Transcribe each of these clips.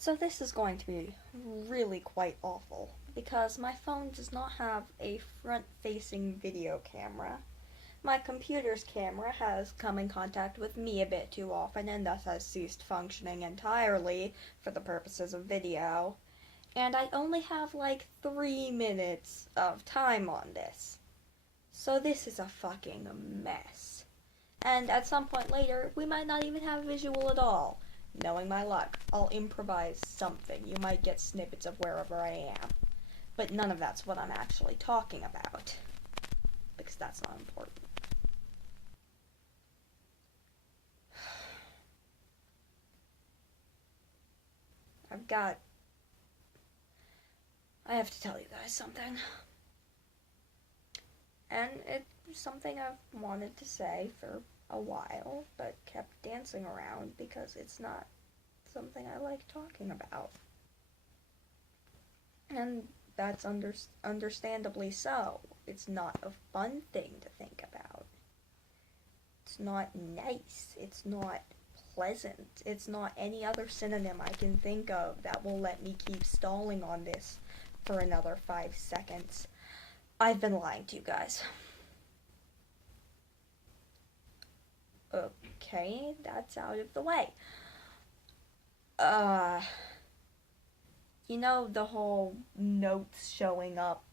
So this is going to be really quite awful because my phone does not have a front-facing video camera. My computer's camera has come in contact with me a bit too often and thus has ceased functioning entirely for the purposes of video. And I only have like 3 minutes of time on this. So this is a fucking mess. And at some point later, we might not even have visual at all. Knowing my luck, I'll improvise something. You might get snippets of wherever I am. But none of that's what I'm actually talking about. Because that's not important. I've got... I have to tell you guys something. And it's something I've wanted to say for a while, but kept dancing around because it's not something I like talking about. And that's understandably so. It's not a fun thing to think about. It's not nice. It's not pleasant. It's not any other synonym I can think of that will let me keep stalling on this for another 5 seconds. I've been lying to you guys. Okay, that's out of the way. Uh, you know the whole notes showing up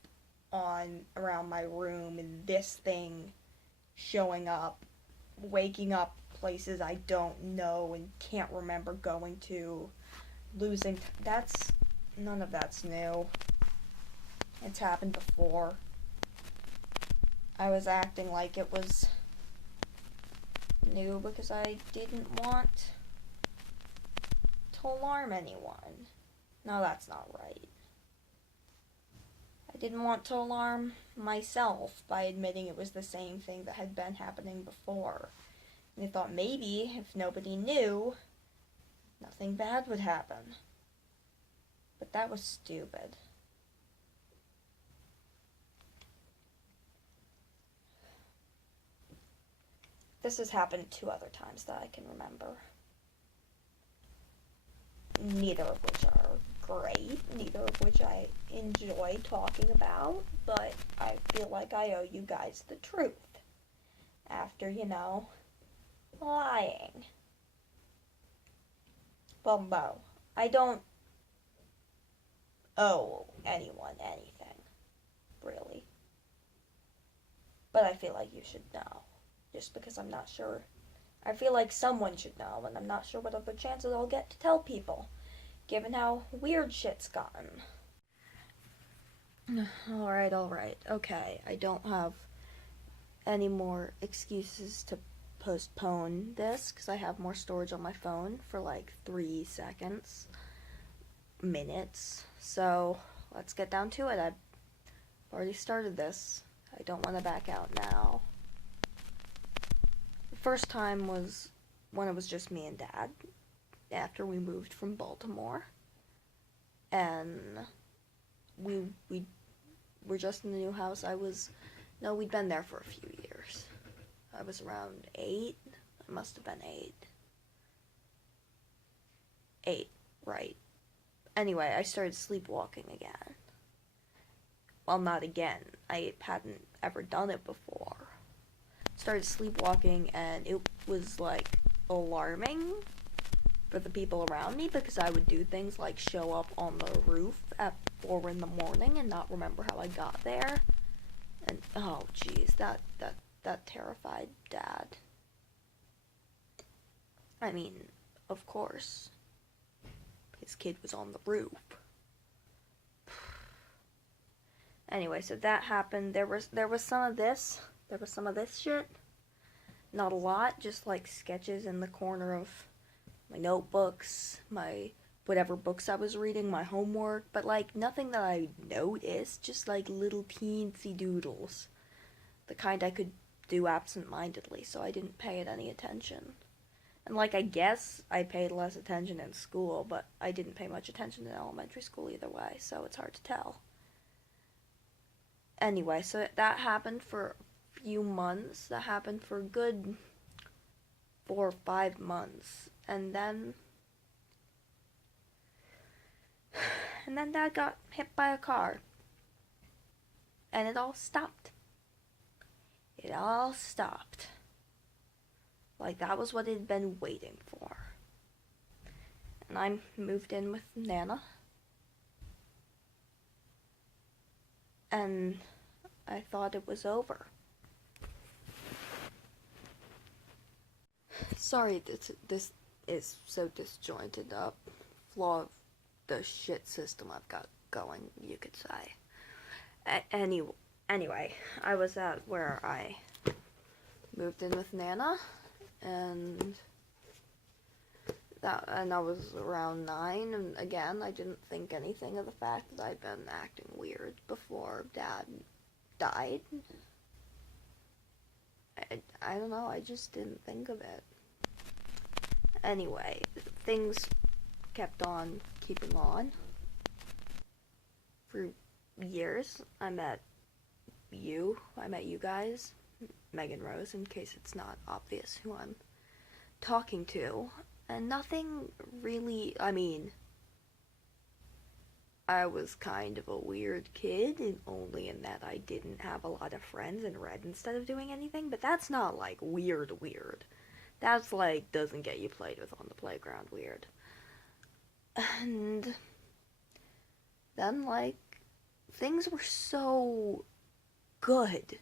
on around my room and this thing showing up, waking up places I don't know and can't remember going to, that's none of that's new. It's happened before. I was acting like it was new because I didn't want to alarm anyone. No, that's not right. I didn't want to alarm myself by admitting it was the same thing that had been happening before. And I thought maybe if nobody knew, nothing bad would happen. But that was stupid. This has happened 2 other times that I can remember. Neither of which are great, neither of which I enjoy talking about, but I feel like I owe you guys the truth. After, lying. Well, no, I don't owe anyone anything, really. But I feel like you should know, just because I'm not sure. I feel like someone should know, and I'm not sure what other chances I'll get to tell people, given how weird shit's gotten. Alright, okay. I don't have any more excuses to postpone this, because I have more storage on my phone for like 3 seconds, minutes. So, let's get down to it. I've already started this. I don't want to back out now. The first time was when it was just me and Dad, after we moved from Baltimore. And we were just in the new house. We'd been there for a few years. I was around 8. I must have been 8. 8, right. Anyway, I started sleepwalking again. Well, not again. I hadn't ever done it before. Started sleepwalking, and it was like alarming for the people around me because I would do things like show up on the roof at 4 in the morning and not remember how I got there. And oh jeez, that terrified Dad. I mean, of course, his kid was on the roof. Anyway, so that happened. There was some of this. There was some of this shit. Not a lot, just like sketches in the corner of my notebooks, my whatever books I was reading, my homework, but like nothing that I noticed, just like little teensy doodles. The kind I could do absent-mindedly, so I didn't pay it any attention. And like I guess I paid less attention in school, but I didn't pay much attention in elementary school either way, so it's hard to tell. Anyway, so that happened for a few months. That happened for a good 4 or 5 months. And then And then Dad got hit by a car. And it all stopped. It all stopped. Like that was what it had been waiting for. And I moved in with Nana. And I thought it was over. Sorry, this is so disjointed up. Flaw of the shit system I've got going, you could say. Anyway, I was at where I moved in with Nana, and I was around 9, and again, I didn't think anything of the fact that I'd been acting weird before Dad died. I don't know, I just didn't think of it. Anyway, things kept on keeping on. For years, I met you guys, Megan Rose, in case it's not obvious who I'm talking to, and nothing really, I was kind of a weird kid, and only in that I didn't have a lot of friends and read instead of doing anything, but that's not, like, weird. That's, like, doesn't get you played with on the playground weird. And then, like, things were so good.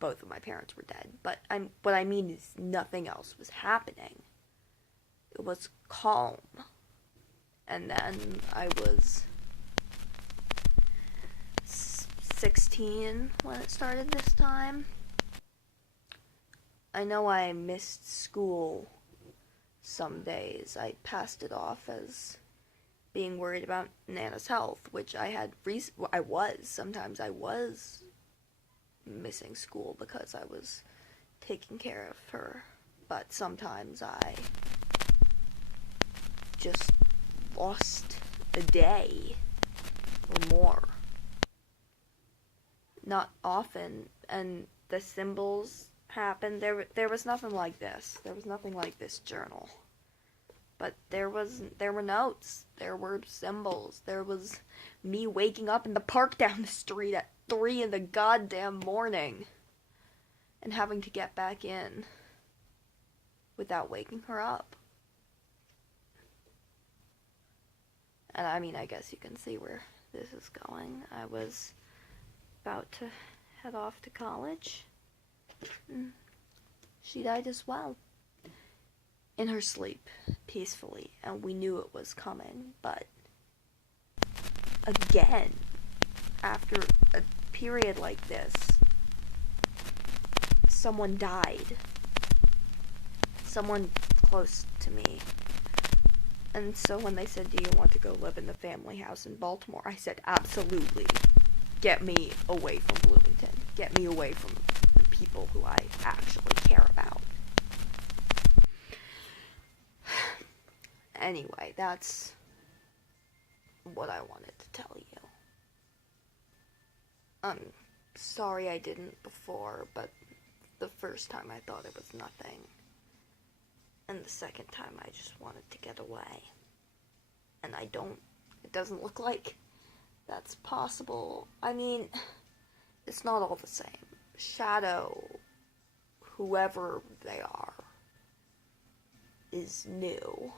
Both of my parents were dead, but what I mean is nothing else was happening. It was calm. And then I was 16 when it started this time. I know I missed school some days. I passed it off as being worried about Nana's health, which sometimes I was missing school because I was taking care of her, but sometimes I just lost a day or more. Not often, and the symbols happened. There was nothing like this. There was nothing like this journal. But there were notes. There were symbols. There was me waking up in the park down the street at 3 in the goddamn morning and having to get back in without waking her up. And I guess you can see where this is going. I was about to head off to college. She died as well. In her sleep, peacefully, and we knew it was coming, but again, after a period like this, someone died. Someone close to me. And so when they said, do you want to go live in the family house in Baltimore? I said, absolutely. Get me away from Bloomington. Get me away from the people who I actually care about. Anyway, that's what I wanted to tell you. I'm sorry I didn't before, but the first time I thought it was nothing. And the second time I just wanted to get away. And it doesn't look like that's possible. It's not all the same. Shadow, whoever they are, is new.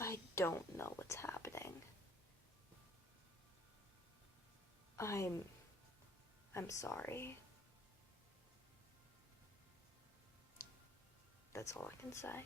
I don't know what's happening. I'm sorry. That's all I can say.